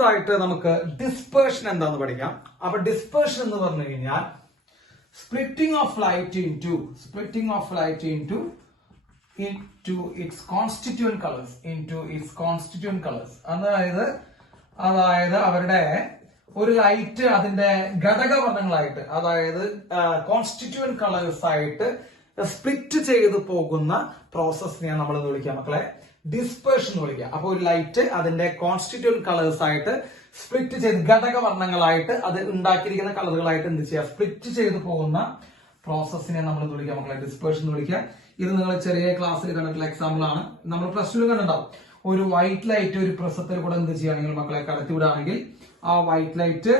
അടുത്തതായിട്ട് നമുക്ക് ഡിസ്പേർഷൻ എന്താന്ന് പഠിക്കാം. അപ്പൊ ഡിസ്പേർഷൻ എന്ന് പറഞ്ഞു കഴിഞ്ഞാൽ splitting of light into its constituent colors. അതായത് അവരുടെ ഒരു ലൈറ്റ് അതിന്റെ ഘടകവർണ്ണങ്ങളായിട്ട്, അതായത് കോൺസ്റ്റിറ്റ്യൂവന്റ് കളേഴ്സ് ആയിട്ട് സ്പ്ലിറ്റ് ചെയ്ത് പോകുന്ന പ്രോസസ്സിനെ നമ്മൾ എന്ന് വിളിക്കാം മക്കളെ ഡിസ്പേർഷൻ എന്ന് വിളിക്കാം. അപ്പൊ ഒരു ലൈറ്റ് അതിന്റെ കോൺസ്റ്റിറ്റ്യൂവന്റ് കളേഴ്സ് ആയിട്ട് സ്പ്ലിറ്റ് ചെയ്ത് ഘടകവർണ്ണങ്ങളായിട്ട് അത് ഉണ്ടാക്കിയിരിക്കുന്ന കളറുകളായിട്ട് എന്ത് ചെയ്യുക, സ്പ്ലിറ്റ് ചെയ്ത് പോകുന്ന പ്രോസസ്സിനെ നമ്മൾ എന്ത് വിളിക്കാം മക്കളെ ഡിസ്പേർഷൻ എന്ന് വിളിക്കാം. ഇത് നിങ്ങൾ ചെറിയ ക്ലാസ്സിൽ കണ്ടിട്ടുള്ള എക്സാമ്പിൾ ആണ്. നമ്മൾ പ്ലസ് ടു കണ്ടിട്ടുണ്ടാവും. ഒരു വൈറ്റ് ലൈറ്റ് ഒരു പ്രസത്തിൽ കൂടെ എന്ത് ചെയ്യുകയാണെങ്കിൽ മക്കളെ കടത്തിവിടുകയാണെങ്കിൽ ആ വൈറ്റ് ലൈറ്റ്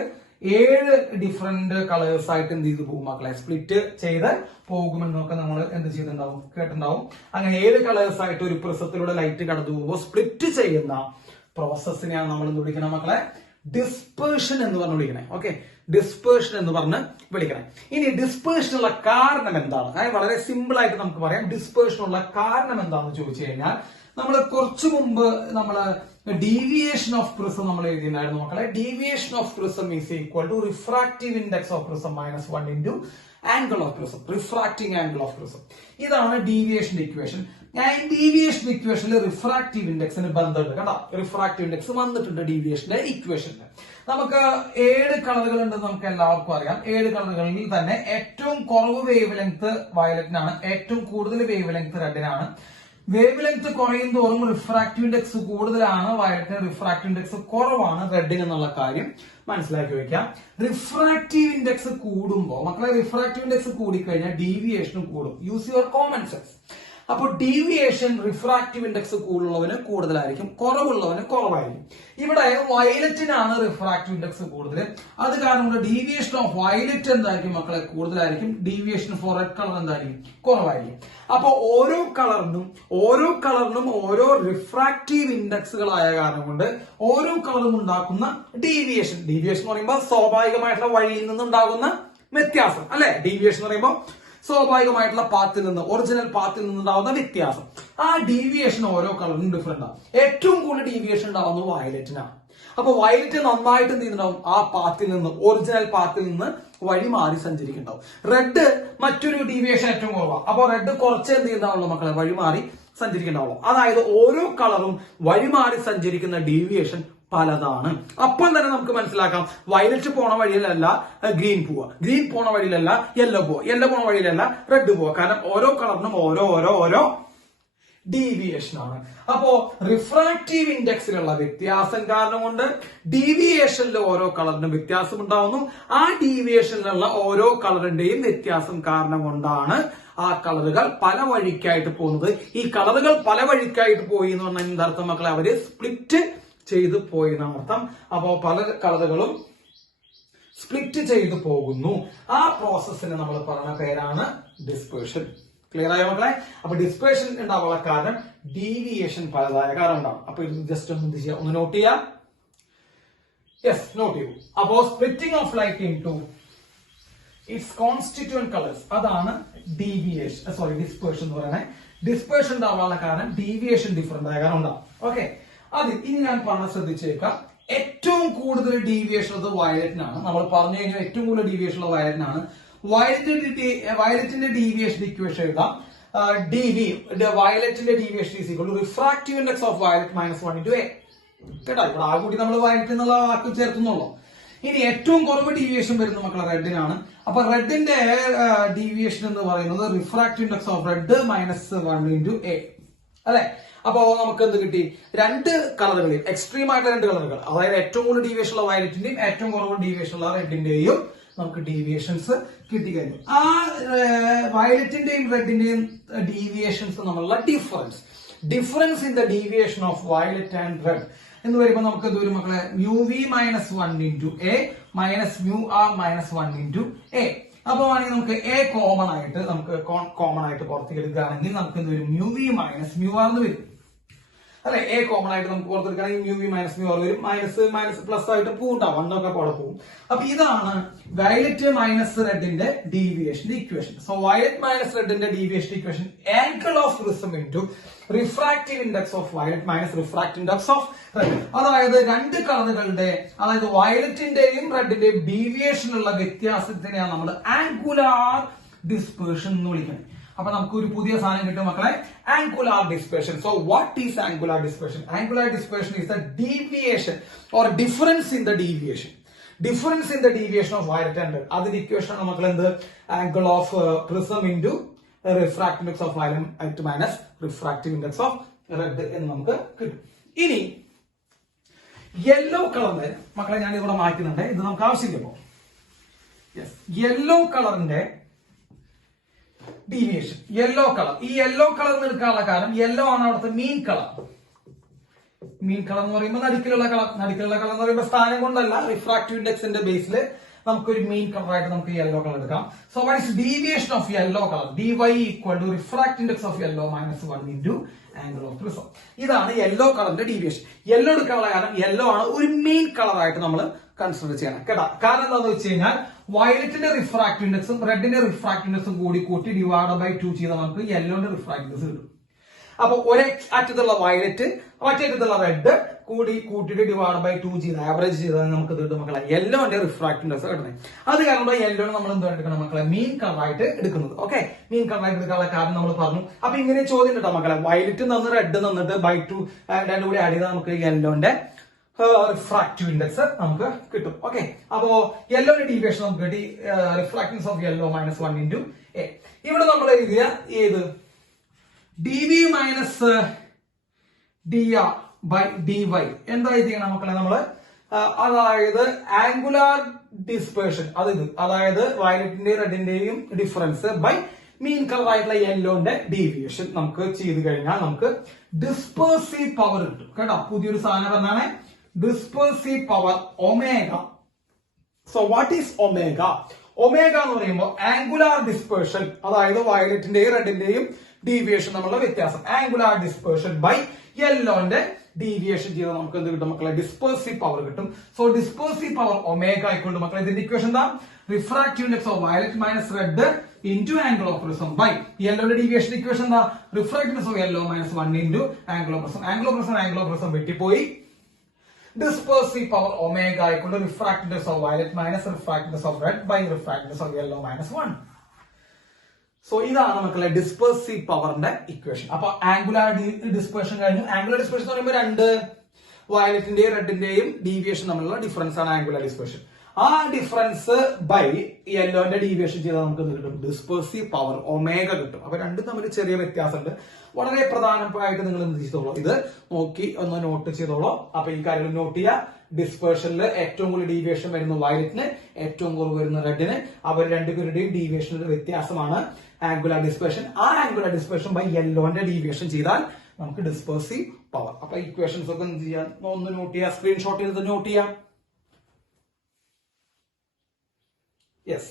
7 ഡിഫറെന്റ് കളേഴ്സ് ആയിട്ട് എന്ത് ചെയ്ത് പോകും മക്കളെ, സ്പ്ലിറ്റ് ചെയ്ത് പോകുമെന്നൊക്കെ നമ്മൾ എന്ത് ചെയ്തിട്ടുണ്ടാവും, കേട്ടിട്ടുണ്ടാവും. അങ്ങനെ 7 കളേഴ്സ് ആയിട്ട് ഒരു പ്രിസത്തിലൂടെ ലൈറ്റ് കടന്നു പോകുമ്പോൾ സ്പ്ലിറ്റ് ചെയ്യുന്ന പ്രോസസ്സിനെയാണ് നമ്മൾ എന്ത് വിളിക്കണം മക്കളെ, ഡിസ്പേർഷൻ എന്ന് പറഞ്ഞ് വിളിക്കണേ. ഓക്കെ, ഡിസ്പേർഷൻ എന്ന് പറഞ്ഞ് വിളിക്കണേ. ഇനി ഡിസ്പേർഷനുള്ള കാരണം എന്താണ്? അതായത് വളരെ സിമ്പിൾ ആയിട്ട് നമുക്ക് പറയാം ഡിസ്പേർഷനുള്ള കാരണം എന്താണെന്ന് ചോദിച്ചു കഴിഞ്ഞാൽ, നമ്മൾ കുറച്ചു മുമ്പ് നമ്മള് ഡീവിയേഷൻ ഓഫ് പ്രിസം നമ്മൾ എഴുതിയിട്ടുണ്ടായിരുന്നു മക്കളെ. Deviation of prism is equal to refractive index of prism -1 into angle of prism, refracting angle of prism. ഇതാണ് ഡീവിയേഷൻ ഇക്വേഷൻ. ഞാൻ ഡീവിയേഷൻ ഇക്വേഷനിൽ റിഫ്രാക്റ്റീവ് ഇൻഡെക്സിന് ബന്ധമുണ്ട് കേട്ടോ. റിഫ്രാക്റ്റീവ് ഇൻഡെക്സ് വന്നിട്ടുണ്ട് ഡീവിയേഷന്റെ ഇക്വേഷനിൽ. നമുക്ക് 7 കളറുകൾ ഉണ്ടെന്ന് നമുക്ക് എല്ലാവർക്കും അറിയാം. 7 കളറുകളിൽ തന്നെ ഏറ്റവും കുറവ് വേവ് ലെങ്ത് വയലറ്റിനാണ്, ഏറ്റവും കൂടുതൽ വേവ് ലെങ്ത് റെഡിനാണ്. വേവ് ലെങ്ത് കുറയും തോറും റിഫ്രാക്റ്റീവ് ഇൻഡെക്സ് കൂടുതലാണ് വയലറ്റിന്, റിഫ്രാക്റ്റീവ് ഇൻഡെക്സ് കുറവാണ് റെഡിന് എന്നുള്ള കാര്യം മനസ്സിലാക്കി വെക്കാം. റിഫ്രാക്റ്റീവ് ഇൻഡെക്സ് കൂടുമ്പോൾ മക്കളെ, റിഫ്രാക്റ്റീവ് ഇൻഡെക്സ് കൂടിക്കഴിഞ്ഞാൽ ഡീവിയേഷനും കൂടും. Use your common sense. അപ്പോൾ ഡീവിയേഷൻ റിഫ്രാക്റ്റീവ് ഇൻഡെക്സ് കൂടുതലുള്ളവന് കൂടുതലായിരിക്കും, കുറവുള്ളവന് കുറവായിരിക്കും. ഇവിടെ വയലറ്റിനാണ് റിഫ്രാക്റ്റീവ് ഇൻഡെക്സ് കൂടുതൽ. അത് കാരണം ഡീവിയേഷൻ ഓഫ് വയലറ്റ് എന്തായിരിക്കും മക്കളെ, കൂടുതലായിരിക്കും. ഡീവിയേഷൻ ഫോർ റെഡ് കളർ എന്തായിരിക്കും, കുറവായിരിക്കും. അപ്പൊ ഓരോ കളറിനും ഓരോ റിഫ്രാക്റ്റീവ് ഇൻഡെക്സുകളായ കാരണം കൊണ്ട് ഓരോ കളറും ഉണ്ടാക്കുന്ന ഡീവിയേഷൻ എന്ന് പറയുമ്പോൾ സ്വാഭാവികമായിട്ടുള്ള വഴിയിൽ നിന്നുണ്ടാകുന്ന വ്യത്യാസം അല്ലെ. ഡീവിയേഷൻ എന്ന് പറയുമ്പോൾ സ്വാഭാവികമായിട്ടുള്ള പാത്തിൽ നിന്ന്, ഒറിജിനൽ പാത്തിൽ നിന്നുണ്ടാവുന്ന വ്യത്യാസം. ആ ഡീവിയേഷൻ ഓരോ കളറിനും ഡിഫറെന്റ് ആണ്. ഏറ്റവും കൂടുതൽ ഡീവിയേഷൻ ഉണ്ടാവുന്നത് വയലറ്റിനാണ്. അപ്പൊ വയലറ്റ് നന്നായിട്ട് എന്ത് ചെയ്യുന്നുണ്ടാവും, ആ പാത്തിൽ നിന്ന്, ഒറിജിനൽ പാത്തിൽ നിന്ന് വഴി മാറി സഞ്ചരിക്കുന്നുണ്ടാവും. റെഡ് മറ്റൊരു ഡീവിയേഷൻ ഏറ്റവും കുറവാണ്. അപ്പൊ റെഡ് കുറച്ച് എന്ത് ചെയ്യുന്നുണ്ടാവുള്ളൂ മക്കളെ, വഴി മാറി സഞ്ചരിക്കുന്നുണ്ടാവുള്ളൂ. അതായത് ഓരോ കളറും വഴി മാറി സഞ്ചരിക്കുന്ന ഡീവിയേഷൻ പലതാണ്. അപ്പോൾ തന്നെ നമുക്ക് മനസ്സിലാക്കാം, വയലറ്റ് പോണ വഴിയിലല്ല ഗ്രീൻ പോവുക, ഗ്രീൻ പോണ വഴിയിലല്ല യെല്ലോ പോവുക, യെല്ലോ പോണ വഴിയിലല്ല റെഡ് പോവുക. കാരണം ഓരോ കളറിനും ഓരോ ഡീവിയേഷൻ ആണ്. അപ്പോ റിഫ്രാക്റ്റീവ് ഇൻഡെക്സിലുള്ള വ്യത്യാസം കാരണം കൊണ്ട് ഡീവിയേഷനിൽ ഓരോ കളറിനും വ്യത്യാസം ഉണ്ടാവുന്നു. ആ ഡീവിയേഷനിലുള്ള ഓരോ കളറിന്റെയും വ്യത്യാസം കാരണം കൊണ്ടാണ് ആ കളറുകൾ പല വഴിക്കായിട്ട് പോകുന്നത്. ഈ കളറുകൾ പല വഴിക്കായിട്ട് പോയി എന്ന് പറഞ്ഞാൽ എന്താർത്ഥം മക്കളെ, അവര് സ്പ്ലിറ്റ് ചെയ്തു പോയി എന്നർത്ഥം. അപ്പോ പല കളറുകളും സ്പ്ലിറ്റ് ചെയ്തു പോകുന്നു. ആ പ്രോസസ്സിനെ നമ്മൾ പറഞ്ഞ പേരാണ് ഡിസ്പേർഷൻ. ക്ലിയർ ആയോ മക്കളെ? അപ്പൊ ഡിസ്പേർഷൻ ഉണ്ടാവാനുള്ള കാരണം ഡീവിയേഷൻ പലതായ കാരണം ഉണ്ടാവും. അപ്പൊ ഇത് ജസ്റ്റ് ഒന്ന് ചെയ്യാം, ഒന്ന് നോട്ട് ചെയ്യാം. യെസ്, നോട്ട് ചെയ്യൂ. അപ്പോ splitting of light into it's constituent colours, അതാണ് ഡിസ്പേർഷൻ എന്ന് പറയുന്നത്. ഡിസ്പേർഷൻ ഉണ്ടാവാനുള്ള കാരണം ഡീവിയേഷൻ ഡിഫറെന്റ് ആയ കാരണം ഉണ്ടാവും. ഓക്കെ, അത് ഇനി ഞാൻ പറഞ്ഞ ശ്രദ്ധിച്ചേക്കാം. ഏറ്റവും കൂടുതൽ ഡീവിയേഷൻ ഉള്ളത് വയലറ്റിനാണ്. നമ്മൾ പറഞ്ഞു കഴിഞ്ഞാൽ ഏറ്റവും കൂടുതൽ ഡീവിയേഷൻ ഉള്ളത് വയലറ്റിനാണ്. വയലറ്റിന്റെ ഡീവിയേഷൻ ഇക്വേഷൻ എഴുതാം. വയലറ്റിന്റെ deviation is equal to refractive index of violet -1 into A. കേട്ടോ, ഇവിടെ ആ കൂടി നമ്മൾ വയലറ്റ് എന്നുള്ള വാക്ക് ചേർത്തുന്നുള്ളൂ. ഇനി ഏറ്റവും കുറവ് ഡീവിയേഷൻ വരുന്ന മക്കളെ റെഡിനാണ്. അപ്പൊ റെഡിന്റെ ഡീവിയേഷൻ എന്ന് പറയുന്നത് refractive index of red -1 into A അല്ലെ. അപ്പോ നമുക്ക് എന്ത് കിട്ടി, 2 കളറുകളിൽ എക്സ്ട്രീം ആയിട്ടുള്ള 2 കളറുകൾ, അതായത് ഏറ്റവും കൂടുതൽ ഡീവിയേഷൻ ഉള്ള വയലറ്റിന്റെയും ഏറ്റവും കുറവ് ഡീവിയേഷൻ ഉള്ള റെഡിന്റെയും നമുക്ക് ഡീവിയേഷൻസ് കിട്ടിക്കഴിഞ്ഞു. ആ വയലറ്റിന്റെയും റെഡിന്റെയും ഡീവിയേഷൻസ് തമ്മിലുള്ള difference in the deviation of violet and red എന്ന് വരുമ്പോൾ നമുക്ക് എന്ത് വരും മക്കളെ, μv -1 into A -μr -1 into A. അപ്പൊ ആണെങ്കിൽ നമുക്ക് എ കോമൺ ആയിട്ട് പുറത്തേക്ക് എടുക്കുകയാണെങ്കിൽ നമുക്ക് എന്ത് വരും, μv -μr എന്ന് വരും. അല്ലെ എ കോമൺ ആയിട്ട് നമുക്ക് പുറത്തെടുക്കുകയാണെങ്കിൽ mu V minus mu R വരും, മൈനസ് മൈനസ് പ്ലസ് ആയിട്ട് പൂണ്ടാവും, വണ്ണൊക്കെ അവിടെ പോകും. അപ്പൊ ഇതാണ് വയലറ്റ് മൈനസ് റെഡിന്റെ ഡീവിയേഷന്റെ ഇക്വേഷൻ. സോ വയലറ്റ് മൈനസ് റെഡിന്റെ deviation equation angle of prism into refractive index of violet minus refractive index of red. അതായത് രണ്ട് കളറുകളുടെ, അതായത് വയലറ്റിന്റെയും റെഡിന്റെയും ഡീവിയേഷനുള്ള വ്യത്യാസത്തിനെയാണ് നമ്മൾ ആംഗുലാർ ഡിസ്പേർഷൻ എന്ന് വിളിക്കുന്നത്. അപ്പൊ നമുക്ക് ഒരു പുതിയ സാധനം കിട്ടും മക്കളെ, angular dispersion. So what is angular dispersion? Angular dispersion is the deviation or difference in the deviation. Difference in the deviation of violet and red. അതിന്റെ ഇക്വേഷൻ ആണ് മക്കൾ എന്ത്? Angle of prism into refractive index of violet minus refractive index of red എന്ന് നമുക്ക് കിട്ടും. ഇനി yellow കളറിന്റെ മക്കളെ ഞാൻ ഇവിടെ മാറ്റുന്നുണ്ട്, ഇത് നമുക്ക് ആവശ്യമില്ല ഇപ്പോ. യെല്ലോ കളറിന്റെ ഡീവിയേഷൻ, യെല്ലോ കളർ, ഈ യെല്ലോ കളർ എടുക്കാനുള്ള കാരണം യെല്ലോ ആണ് അവിടുത്തെ മീൻ കളർ. മീൻ കളർ എന്ന് പറയുമ്പോൾ നടുക്കിലുള്ള കളർ, നടുക്കിലുള്ള കളർ എന്ന് പറയുമ്പോൾ സ്ഥാനം കൊണ്ടല്ല, റിഫ്രാക്റ്റീവ് ഇൻഡെക്സിന്റെ ബേസിൽ നമുക്കൊരു മെയിൻ കളർ ആയിട്ട് നമുക്ക് യെല്ലോ കളർ എടുക്കാം. So what is deviation of yellow colour? dy equal to refractive index of yellow minus 1 into angle of prism. ഇതാണ് യെല്ലോ കളറിന്റെ ഡീവിയേഷൻ. യെല്ലോ എടുക്കാനുള്ള കാരണം യെല്ലോ ആണ് ഒരു മെയിൻ കളർ ആയിട്ട് നമ്മൾ കൺസിഡർ ചെയ്യണം കേട്ടോ. കാരണം എന്താണെന്ന് വെച്ച് കഴിഞ്ഞാൽ വയലറ്റിന്റെ റിഫ്രാക്റ്റീവ് ഇൻഡെക്സും റെഡിന്റെ റിഫ്രാക്റ്റീവ് ഇൻഡെക്സും കൂടി കൂട്ടി ഡിവൈഡ് ബൈ 2 ചെയ്താൽ നമുക്ക് യെല്ലോന്റെ റിഫ്രാക്റ്റീവ് ഇൻഡെക്സ് കിട്ടും. അപ്പൊ ഒരേ അറ്റത്തുള്ള വയലറ്റ് മറ്റേ അറ്റത്തുള്ള റെഡ് കൂടി കൂട്ടിയിട്ട് ഡിവൈഡ് ബൈ 2 ചെയ്ത് ആവറേജ് ചെയ്താൽ നമുക്ക് ഇത് കിട്ടും മക്കളെ യെല്ലോന്റെ റിഫ്രാക്റ്റീവ് ഇൻഡെക്സ് കിട്ടുന്നത്. അത് കാരണം യെല്ലോ നമ്മൾ എന്താ എടുക്കണം മക്കളെ? മീൻ കളറായിട്ട് എടുക്കുന്നത്. ഓക്കെ, മീൻ കളറായിട്ട് എടുക്കാനുള്ള കാരണം നമ്മൾ പറഞ്ഞു. അപ്പൊ ഇങ്ങനെ ചോദ്യം കിട്ടാം മക്കളെ, വയലറ്റ് നിന്ന് റെഡ് നിന്നിട്ട് ബൈ 2 രണ്ടും കൂടി ആഡ് ചെയ്താൽ നമുക്ക് യെല്ലോന്റെ റിഫ്രാക്റ്റീവ് ഇൻഡെക്സ് നമുക്ക് കിട്ടും. ഓക്കെ, അപ്പോ യെല്ലോന്റെ ഡീവിയേഷൻ നമുക്ക് കിട്ടി, refractive of yellow minus 1 into A. ഇവിടെ നമ്മൾ എഴുതിയ ഏത് dv minus dr by dy എന്താ ചെയ്യണം മക്കളെ നമ്മള്? അതായത് ആംഗുലാർ ഡിസ്പേർഷൻ, അതായത് വയലറ്റിന്റെയും റെഡിന്റെയും ഡിഫറൻസ് ബൈ മീൻ കളർ ആയിട്ടുള്ള യെല്ലോന്റെ ഡീവിയേഷൻ നമുക്ക് ചെയ്ത് കഴിഞ്ഞാൽ നമുക്ക് ഡിസ്പേഴ്സീവ് പവർ കിട്ടും കേട്ടോ. പുതിയൊരു സാധനം പറഞ്ഞാണ് dispersive power omega. So what is omega? Omega എന്ന് പറയുമ്പോൾ ആംഗുലാർ ഡിസ്പേർഷൻ, അതായത് വയലറ്റിന്റെയും റെഡിന്റെയും ഡീവിയേഷൻ നമ്മളുടെ വ്യത്യാസം, ആംഗുലാർ ഡിസ്പേർഷൻ ബൈ യെല്ലോന്റെ ഡീവിയേഷൻ ചെയ്താൽ നമുക്ക് എന്ത് കിട്ടും മക്കളെ? ഡിസ്പേഴ്സീവ് പവർ കിട്ടും. സോ ഡിസ്പേഴ്സീവ് പവർ ഒമേഗ ആയിക്കൊണ്ട് മക്കളെ ഇതിന്റെ ഇക്വേഷൻ എന്താ? Refractive index of violet minus red into angle of prism by യെല്ലോന്റെ ഡീവിയേഷൻ ഇക്വേഷൻ എന്താ? Refractive index of yellow minus 1 into angle of prism. Angle of prism വെട്ടിപ്പോയി. Dispersive power omega equal to refractive index of violet minus refractive index of red by refractive index of yellow minus 1. So ഇതാണ് മക്കളെ ഡിസ്പേഴ്സീവ് പവറിന്റെ equation. അപ്പൊ angular dispersion കഴിഞ്ഞു. Angular dispersion എന്ന് പറയുമ്പോൾ രണ്ട് വയലറ്റിന്റെയും റെഡിന്റെയും deviation തമ്മിലുള്ള ഡിഫറൻസ് ആണ് ആംഗുലാർ ഡിസ്പേർഷൻ. ആ ഡിഫറൻസ് ബൈ യെല്ലോന്റെ ഡീവിയേഷൻ ചെയ്താൽ നമുക്ക് ഇത് കിട്ടും, ഡിസ്പേഴ്സീവ് പവർ ഒമേഗ കിട്ടും. അപ്പൊ രണ്ടും തമ്മിൽ ചെറിയ വ്യത്യാസമുണ്ട്. വളരെ പ്രധാനമായിട്ട് നിങ്ങൾ എന്ത് ചെയ്തോളൂ, ഇത് നോക്കി ഒന്ന് നോട്ട് ചെയ്തോളൂ. അപ്പൊ ഈ കാര്യങ്ങൾ നോട്ട് ചെയ്യുക. ഡിസ്പേർഷനിൽ ഏറ്റവും കൂടുതൽ ഡീവിയേഷൻ വരുന്ന വയലറ്റിന്, ഏറ്റവും കുറവ് വരുന്ന റെഡിന്. അവർ രണ്ടുപേരുടെയും ഡീവിയേഷനിൽ വ്യത്യാസമാണ് ആംഗുലാർ ഡിസ്പേർഷൻ. ആ ആംഗുലാർ ഡിസ്പേർഷൻ ബൈ യെല്ലോന്റെ ഡീവിയേഷൻ ചെയ്താൽ നമുക്ക് ഡിസ്പേഴ്സീവ് പവർ. അപ്പൊ ഇക്വേഷൻസ് ഒക്കെ എന്ത് ചെയ്യാം, ഒന്ന് നോട്ട് ചെയ്യാം, സ്ക്രീൻഷോട്ട് ചെയ്ത് നോട്ട് ചെയ്യാം. യെസ്,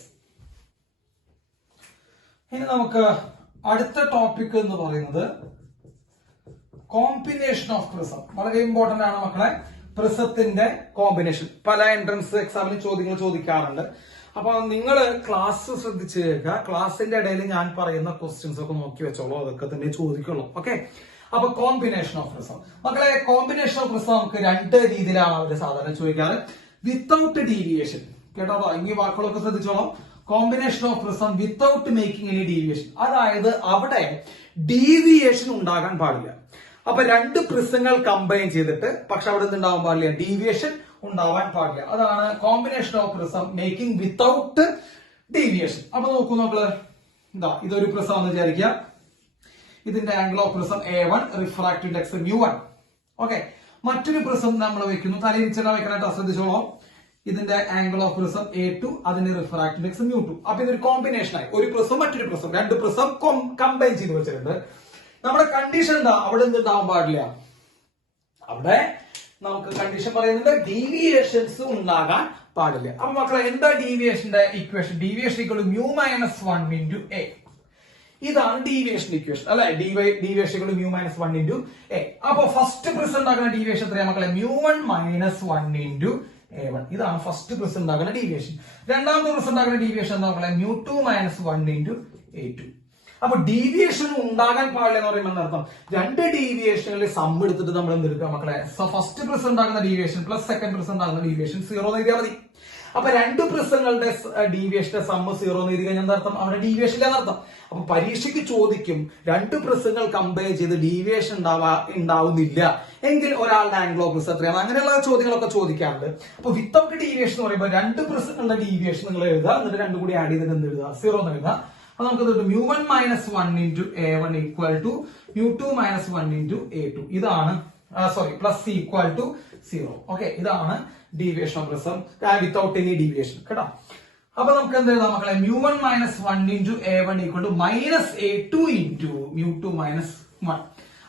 ഇനി നമുക്ക് അടുത്ത ടോപ്പിക് എന്ന് പറയുന്നത് കോമ്പിനേഷൻ ഓഫ് പ്രിസം. വളരെ ഇമ്പോർട്ടന്റ് ആണ് മക്കളെ, പ്രിസത്തിന്റെ കോമ്പിനേഷൻ. പല എൻട്രൻസ് എക്സാമിന് ചോദ്യങ്ങൾ ചോദിക്കാറുണ്ട്. അപ്പൊ നിങ്ങൾ ക്ലാസ് ശ്രദ്ധിച്ച് കേൾക്കുക. ക്ലാസിന്റെ ഇടയിൽ ഞാൻ പറയുന്ന ക്വസ്റ്റ്യൻസ് ഒക്കെ നോക്കി വെച്ചോളൂ, അതൊക്കെ തന്നെ ചോദിക്കുള്ളൂ. ഓക്കെ, അപ്പൊ കോമ്പിനേഷൻ ഓഫ് പ്രിസം മക്കളെ, കോമ്പിനേഷൻ ഓഫ് പ്രിസം നമുക്ക് രണ്ട് രീതിയിലാണ് അവർ സാധാരണ ചോദിക്കാറ്. വിത്തൗട്ട് ഡീവിയേഷൻ, കേട്ടോ, ഈ വാക്കുകളൊക്കെ ശ്രദ്ധിച്ചോളാം. Combination of prism without making any deviation, അതായത് അവിടെ ഡീവിയേഷൻ ഉണ്ടാകാൻ പാടില്ല. അപ്പൊ രണ്ട് പ്രിസങ്ങൾ കമ്പൈൻ ചെയ്തിട്ട് പക്ഷെ അവിടെ ഉണ്ടാവാൻ പാടില്ല, ഡീവിയേഷൻ ഉണ്ടാവാൻ പാടില്ല. അതാണ് combination of prism making without deviation. അപ്പൊ നോക്കൂ നോക്കള്, എന്താ ഇതൊരു പ്രിസം എന്ന് വിചാരിക്കുക. ഇതിന്റെ angle of prism A1, refractive index μ1. Okay, മറ്റൊരു പ്രിസം നമ്മൾ വെക്കുന്നു, തലയിരിച്ചാൽ വെക്കാനായിട്ട് ശ്രദ്ധിച്ചോളൂ. ഇതിന്റെ ആംഗിൾ ഓഫ് പ്രിസം A2, അതിന്റെ റിഫ്രാക്റ്റീവ് ഇൻഡെക്സ് μ2. അപ്പൊ ഇതൊരു കോമ്പിനേഷൻ ആയി. ഒരു പ്രിസം മറ്റൊരു പ്രിസം, രണ്ട് പ്രിസം കമ്പൈൻ ചെയ്ത് വെച്ചിട്ടുണ്ട്. നമ്മുടെ കണ്ടീഷൻ എന്താ? അവിടെ എന്തുണ്ടാവാൻ പാടില്ല, അവിടെ നമുക്ക് കണ്ടീഷൻ പറയുന്നുണ്ട് ഡീവിയേഷൻസ് ഉണ്ടാകാൻ പാടില്ല. അപ്പൊ മക്കളെ എന്താ ഡീവിയേഷന്റെ equation? Deviation equal to μ - 1 into A. ഇതാണ് ഡീവിയേഷൻ ഇക്വേഷൻ അല്ലെ. Deviation mu minus 1 into A. അപ്പൊ ഫസ്റ്റ് പ്രിസം ഉണ്ടാക്കുന്ന ഡീവിയേഷൻ എത്രയാ മക്കളെ? µ1 മൈനസ് 1 ഇൻറ്റു a1. ഇതാണ് ഫസ്റ്റ് പ്രിസം ഉണ്ടാക്കുന്ന ഡീവിയേഷൻ. രണ്ടാമത്തെ പ്രിസം ഉണ്ടാക്കുന്ന ഡീവിയേഷൻ എന്താ മക്കളെ? µ2 മൈനസ് 1 ഇൻറ്റു a2. അപ്പൊ ഡീവിയേഷൻ ഉണ്ടാകാൻ പാടില്ല എന്ന് പറയുമ്പോൾ അർത്ഥം രണ്ട് ഡീവിയേഷനുകളിൽ സം എടുത്തിട്ട് നമ്മൾ എന്തെടുക്കുക മക്കളെ? ഫസ്റ്റ് പ്രിസം ഉണ്ടാകുന്ന ഡീവിയേഷൻ പ്ലസ് സെക്കൻഡ് പ്രിസം ഉണ്ടാകുന്ന ഡീവിയേഷൻ 0 എഴുതിയാൽ മതി. അപ്പൊ രണ്ട് പ്രിസങ്ങളുടെ ഡീവിയേഷന്റെ സമ്മ് 0 എഴുതി കഴിഞ്ഞാൽ എന്താർത്ഥം? അവിടെ ഡീവിയേഷൻ ഇല്ലാന്നർത്ഥം. അപ്പൊ പരീക്ഷയ്ക്ക് ചോദിക്കും രണ്ട് പ്രിസങ്ങൾ കമ്പയർ ചെയ്ത് ഡീവിയേഷൻ ഉണ്ടാവുന്നില്ല എങ്കിൽ ഒരാളുടെ ആംഗിൾ ഓഫ് പ്രിസം എത്രയാണ്? അങ്ങനെയുള്ള ചോദ്യങ്ങളൊക്കെ ചോദിക്കാറുണ്ട്. അപ്പൊ വിത്തൗട്ട് ഡീവിയേഷൻ എന്ന് പറയുമ്പോൾ രണ്ട് പ്രിസങ്ങളുടെ ഡീവിയേഷൻ നിങ്ങൾ എഴുതുക, എന്നിട്ട് രണ്ടും കൂടി ആഡ് ചെയ്തിട്ട് എന്ത് എഴുതുക? 0 എന്ന് എഴുതുക. അപ്പൊ നമുക്ക് µ1 minus 1 into a1 equal to µ2 minus 1 into a2. ഇതാണ് പ്ലസ് ഈക്വൽ ടു 0. ഓക്കെ, ഇതാണ് deviation of prism without any deviation കേട്ടോ. അപ്പൊ നമുക്ക് എന്ത് എഴുതാം മക്കളെ? µ1 minus 1 into a1 equal to minus a2 into µ2 minus 1.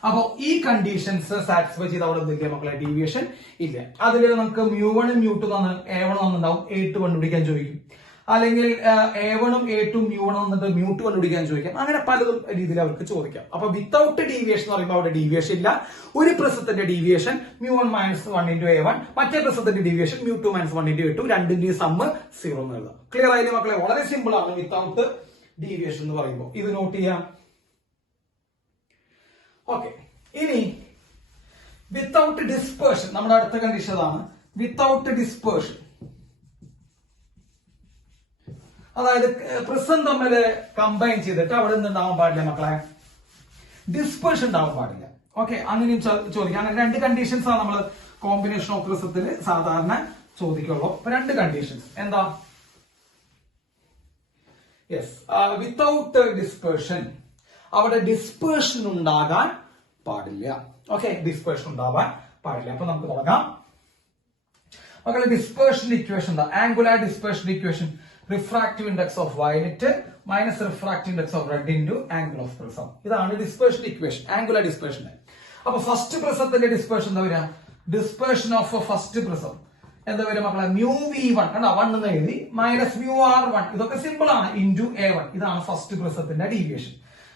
അപ്പൊ ഈ കണ്ടീഷൻസ് സാറ്റിസ്ഫൈ ചെയ്ത് അവിടെ എന്തില്ല മക്കളെ? ഡീവിയേഷൻ ഇല്ല. അതിൽ നമുക്ക് µ1 µ2 a1 തന്നിട്ടുണ്ടാവും, a2 കണ്ടുപിടിക്കാൻ ചോദിക്കും. അല്ലെങ്കിൽ a1ഉം a2ഉം µ1 വന്നിട്ട് µ2 കണ്ടുപിടിക്കാൻ ചോദിക്കാം. അങ്ങനെ പലതും രീതിയിൽ അവർക്ക് ചോദിക്കാം. അപ്പൊ വിത്തൗട്ട് ഡീവിയേഷൻ എന്ന് പറയുമ്പോൾ അവിടെ ഡീവിയേഷൻ ഇല്ല. ഒരു പ്രിസത്തിന്റെ ഡീവിയേഷൻ µ1 മൈനസ് 1 ഇൻറ്റു a1, മറ്റേ പ്രിസത്തിന്റെ ഡീവിയേഷൻ µ2 മൈനസ് 1 ഇൻറ്റു a2. രണ്ടിന്റെയും സമ്മ് 0 എന്ന് എഴുതാം. ക്ലിയർ ആയില്ലേ മക്കളെ? വളരെ സിമ്പിൾ ആണ് വിത്തൗട്ട് ഡീവിയേഷൻ എന്ന് പറയുമ്പോൾ. ഇത് നോട്ട് ചെയ്യാം. ഓക്കെ, ഇനി വിത്തൗട്ട് ഡിസ്പേർഷൻ നമ്മുടെ അടുത്ത കണ്ടീഷൻ ആണ്. വിത്തൗട്ട് ഡിസ്പേർഷൻ അതായത് പ്രിസം തമ്മിൽ കമ്പൈൻ ചെയ്തിട്ട് അവിടെ നിന്നുണ്ടാവാൻ പാടില്ല മക്കളെ? ഡിസ്പേർഷൻ ഉണ്ടാവാൻ പാടില്ല. ഓക്കെ, അങ്ങനെയും ചോദിക്കാം. അങ്ങനെ രണ്ട് കണ്ടീഷൻസ് ആണ് നമ്മൾ കോമ്പിനേഷൻ ഓഫ് പ്രിസത്തിൽ സാധാരണ ചോദിക്കുള്ളൂ. അപ്പൊ രണ്ട് കണ്ടീഷൻസ് എന്താ? യെസ്, വിത്തൗട്ട് ഡിസ്പേർഷൻ അവിടെ ഡിസ്പേർഷൻ ഉണ്ടാകാൻ പാടില്ല. ഓക്കെ, ഡിസ്പേർഷൻ ഉണ്ടാവാൻ പാടില്ല. അപ്പൊ നമുക്ക് തുടങ്ങാം മക്കളെ. ഡിസ്പേർഷൻ ഇക്വേഷൻ എന്താ? Angular dispersion equation refractive index of violet minus refractive index of red into angle of prism. ഇതാണ് ഡിസ്പേർഷൻ ഇക്വേഷൻ, ആംഗുലാർ ഡിസ്പേർഷൻ. അപ്പൊ ഫസ്റ്റ് പ്രിസത്തിന്റെ ഡിസ്പേർഷൻ എന്താ വരിക? ഡിസ്പേർഷൻ ഓഫ് ഫസ്റ്റ് പ്രിസം എന്താ വരിക മക്കളെ? µv1 കണ്ടോ, 1 എന്ന് എഴുതി, മൈനസ് µr1, ഇതൊക്കെ സിമ്പിൾ ആണ്, ഇൻറ്റു a1. ഇതാണ് ഫസ്റ്റ് പ്രിസത്തിന്റെ ഡീവിയേഷൻ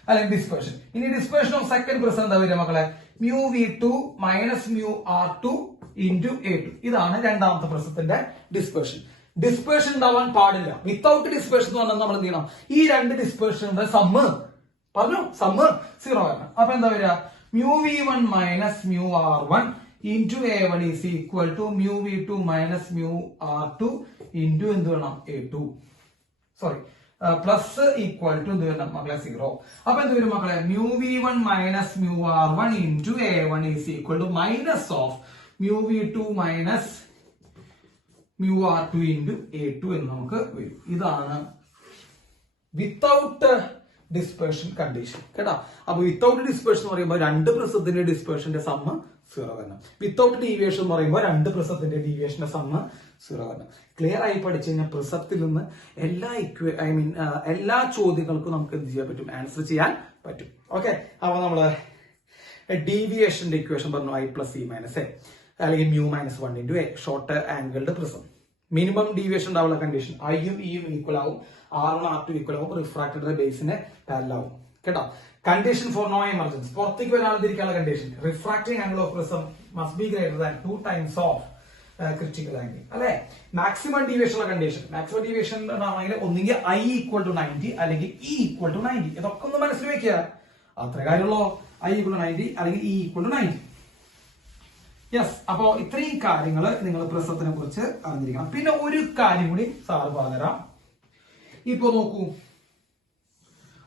അല്ലെങ്കിൽ ഡിസ്പേർഷൻ. ഇനി ഡിസ്പേർഷൻ ഓഫ് സെക്കൻഡ് പ്രിസം എന്താ വരിക മക്കളെ? µv2 minus µr2 into a2. ഇതാണ് രണ്ടാമത്തെ പ്രിസത്തിന്റെ ഡിസ്പേർഷൻ. ഡിസ്പേർഷൻ ഉണ്ടാവാൻ പാടില്ല. വിത്തൗട്ട് ഡിസ്പേർഷൻ എന്ന് പറഞ്ഞാൽ നമ്മൾ എന്ത് ചെയ്യണം? ഈ രണ്ട് ഡിസ്പേർഷന്റെ സമ്മ് 0 വരണം. അപ്പൊ എന്താ വരിക? µv1 minus µr1 into a1 is equal to µv2 minus µr2 into എന്ത് വേണം? a2. Sorry, plus equal to എന്ത് വരണം മക്കളെ? 0. അപ്പൊ എന്ത് വരും മക്കളെ? µv1 minus µr1 into a1 is equal to minus of µv2 minus µr2 into a2 എന്ന് നമുക്ക് വരും. ഇതാണ് വിത്തൗട്ട് ഡിസ്പേർഷൻ കണ്ടീഷൻ കേട്ടോ. അപ്പൊ വിത്തൗട്ട് ഡിസ്പേർഷൻ എന്ന് പറയുമ്പോൾ രണ്ട് പ്രിസത്തിന്റെ ഡിസ്പേർഷന്റെ സമ്മ് 0 വരണം. വിത്തൗട്ട് ഡീവിയേഷൻ എന്ന് പറയുമ്പോൾ രണ്ട് പ്രിസത്തിന്റെ ഡീവിയേഷന്റെ സമ്മ് 0 വരണം. ക്ലിയർ ആയി പഠിച്ചു കഴിഞ്ഞാൽ പ്രിസത്തിൽ നിന്ന് എല്ലാ ചോദ്യങ്ങൾക്കും നമുക്ക് എന്ത് ചെയ്യാൻ പറ്റും? ആൻസർ ചെയ്യാൻ പറ്റും. ഓക്കെ, അപ്പൊ നമ്മള് ഡീവിയേഷന്റെ ഇക്വേഷൻ പറഞ്ഞു I plus E minus A അല്ലെങ്കിൽ µ minus 1 into A. Short angled prism. Minimum deviation ഉണ്ടാവുള്ള കണ്ടീഷൻ ഐയും ഇയും ഈക്വൽ ആവും, R1 R2 ഈക്വൽ ആവും, റിഫ്രാക്റ്റഡ് ബേസിന് പാരലൽ ആവും കേട്ടോ. കണ്ടീഷൻ ഫോർ നോ എമർജൻസി, പുറത്തേക്ക് വരാതിരിക്കാനുള്ള condition refracting angle of prism must be greater than 2 times of critical angle അല്ലെ. മാക്സിമം ഡീവിയേഷൻ ഉള്ള കണ്ടീഷൻ, മാക്സിമം ഡീവിയേഷൻ ആണെങ്കിൽ ഒന്നുകിൽ I ഈക്വൽ ടു 90 അല്ലെങ്കിൽ E ഈക്വൽ ടു 90. ഇതൊക്കെ ഒന്ന് മനസ്സിൽ വെക്കുക, അത്ര കാര്യമുള്ളൂ. I ഈക്വൽ ടു 90 അല്ലെങ്കിൽ E ഈക്വൽ ടു 90. യെസ്, അപ്പോ ഇത്രയും കാര്യങ്ങൾ നിങ്ങൾ പ്രിസത്തിനെ കുറിച്ച് അറിഞ്ഞിരിക്കണം. പിന്നെ ഒരു കാര്യം കൂടി സാറ് പറഞ്ഞുതരാം. ഇപ്പൊ നോക്കൂ,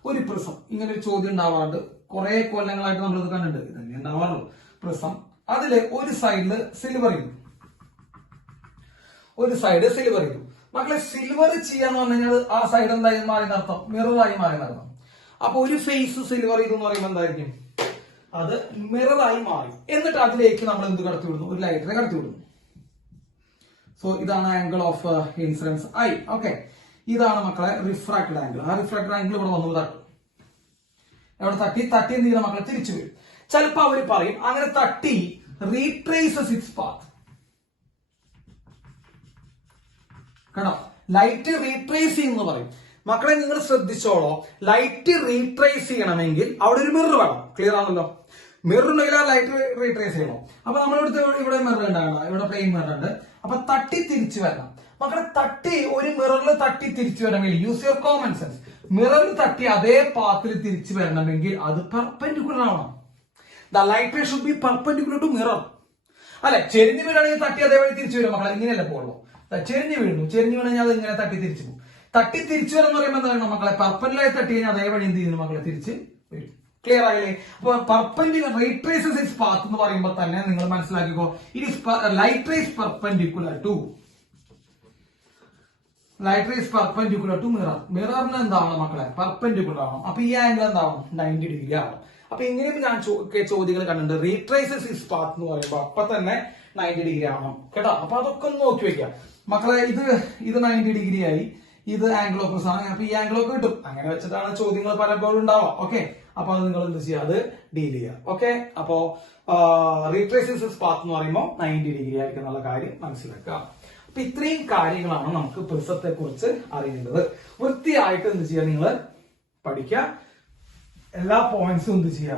ഒരു പ്രിസം ഇങ്ങനെ ഒരു ചോദ്യം ഉണ്ടാവാറുണ്ട്. കുറെ കൊല്ലങ്ങളായിട്ട് നമ്മളിത് കണ്ടിട്ടുണ്ട്. ഇത് തന്നെ ഉണ്ടാവാറുള്ളൂ പ്രിസം. അതില് ഒരു സൈഡില് സിൽവർ ചെയ്തു, ഒരു സൈഡ് സിൽവർ ചെയ്തു. മക്കളെ, സിൽവർ ചെയ്യാന്ന് പറഞ്ഞു കഴിഞ്ഞാൽ ആ സൈഡ് എന്തായി മാറി നടത്തും? മിററായി മാറി നടത്തും. അപ്പൊ ഒരു ഫേസ് സിൽവർ ചെയ്തു എന്ന് പറയുമ്പോൾ എന്തായിരിക്കും? അത് മിററായി മാറി. എന്നിട്ട് അതിലേക്ക് നമ്മൾ എന്ത് കടത്തി വിടുന്നു? ഒരു ലൈറ്റിനെ കടത്തി വിടുന്നു. സോ ഇതാണ് angle of incidence I. Okay, ഇതാണ് മക്കളെ റിഫ്രാക്റ്റഡ് ആംഗിൾ. ആ റിഫ്രാക്റ്റഡ് ആംഗിൾ ഇവിടെ വന്നു തട്ടും. എവിടെ തട്ടി എന്ത് ചെയ്യുന്ന മക്കളെ? തിരിച്ചു വരും. ചിലപ്പോ അവർ പറയും അങ്ങനെ തട്ടി റീട്രേസസ് ഇറ്റ്സ് പാത്ത്. കേട്ടോ, ലൈറ്റ് റീട്രേസ് ചെയ്യുന്നു പറയും. മക്കളെ നിങ്ങൾ ശ്രദ്ധിച്ചോളോ, ലൈറ്റ് റീട്രേസ് ചെയ്യണമെങ്കിൽ അവിടെ ഒരു മിറർ വേണം. ക്ലിയർ ആണല്ലോ? മിറർ ഉണ്ടെങ്കിൽ ആ ലൈറ്റ് റീട്രേസ് ചെയ്യണം. അപ്പൊ നമ്മളിവിടുത്തെ ഇവിടെ മിറർ ഉണ്ടാകണം, ഇവിടെ പ്ലെയിൻ മിറർ ഉണ്ട്. അപ്പൊ തട്ടി തിരിച്ചു വരണം. മക്കളെ ഒരു മിററിൽ തട്ടി തിരിച്ചു വരണമെങ്കിൽ യൂസ് യുവർ കോമൺ സെൻസ്. മിററിൽ തട്ടി അതേ പാത്തിൽ തിരിച്ചു വരണമെങ്കിൽ അത് പെർപെൻഡിക്കുലർ ആവണം. The light ray should be perpendicular to mirror. അല്ലെ, ചെരിഞ്ഞു വീഴാണെങ്കിൽ തട്ടി അതേവഴി തിരിച്ചു വരും. മക്കളെ ഇങ്ങനെയല്ല പോകുള്ളൂ. ചെരിഞ്ഞു വീഴുന്നു, അത് ഇങ്ങനെ തട്ടി തിരിച്ചു പോകും. തട്ടി തിരിച്ചു വരെന്ന് പറയുമ്പോൾ എന്താണ് മക്കളെ, പെർപെൻഡിക്കുലർ തട്ടി കഴിഞ്ഞാൽ അതേവഴി എന്ത് ചെയ്യുന്നു മക്കളെ, തിരിച്ച് വരും. ക്ലിയർ ആയില്ലേ? അപ്പൊ പെർപെൻഡിക്കുലർ റീട്രേസസ് ഇറ്റ്സ് പാത്ത് എന്ന് പറയുമ്പോൾ തന്നെ നിങ്ങൾ മനസ്സിലാക്കിക്കോ, it is light ray is perpendicular to mirror. മിററിന് എന്താവണം മക്കളെ, പെർപെൻഡിക്കുലർ ആവണം. അപ്പൊ ഈ ആംഗിൾ എന്താവണം, 90 ഡിഗ്രി ആവണം. അപ്പൊ ഇങ്ങനെയും ഞാൻ ചോദ്യങ്ങൾ കണ്ടിട്ടുണ്ട്. റീട്രേസസ് ഇസ് പാത്ത് എന്ന് പറയുമ്പോൾ അപ്പൊ തന്നെ 90 ഡിഗ്രി ആവണം കേട്ടോ. അപ്പൊ അതൊക്കെ ഒന്ന് നോക്കി വെക്കാം മക്കളെ. ഇത് 90 ഡിഗ്രി ആയി, ഇത് ആംഗിൾ ഓഫ് ആണ്. അപ്പൊ ഈ ആംഗിൾ ഒക്കെ കിട്ടും. അങ്ങനെ വെച്ചിട്ടാണ് ചോദ്യങ്ങൾ പലപ്പോഴും ഉണ്ടാവുക. ഓക്കെ, അപ്പൊ അത് നിങ്ങൾ എന്ത് ചെയ്യുക, അത് ഡീൽ ചെയ്യുക. ഓക്കെ, അപ്പോ റീട്രേസസ് ഇസ് പാത്ത് എന്ന് പറയുമ്പോൾ 90 ഡിഗ്രി ആയിരിക്കും എന്നുള്ള കാര്യം മനസ്സിലാക്കുക. അപ്പൊ ഇത്രയും കാര്യങ്ങളാണ് നമുക്ക് പ്രിസത്തെ കുറിച്ച് അറിയേണ്ടത്. വൃത്തിയായിട്ട് എന്ത് ചെയ്യുക, നിങ്ങൾ പഠിക്കുക. എല്ലാ പോയിന്റ്സും എന്ത് ചെയ്യുക,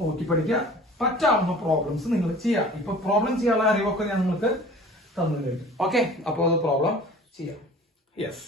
നോക്കി പഠിക്കുക. പറ്റാവുന്ന പ്രോബ്ലംസ് നിങ്ങൾ ചെയ്യാം. ഇപ്പൊ പ്രോബ്ലം ചെയ്യാനുള്ള അറിവൊക്കെ ഞാൻ നിങ്ങൾക്ക് തന്നിട്ടുണ്ട്. ഓക്കെ, അപ്പൊ അത് പ്രോബ്ലം ചെയ്യാം. യെസ്.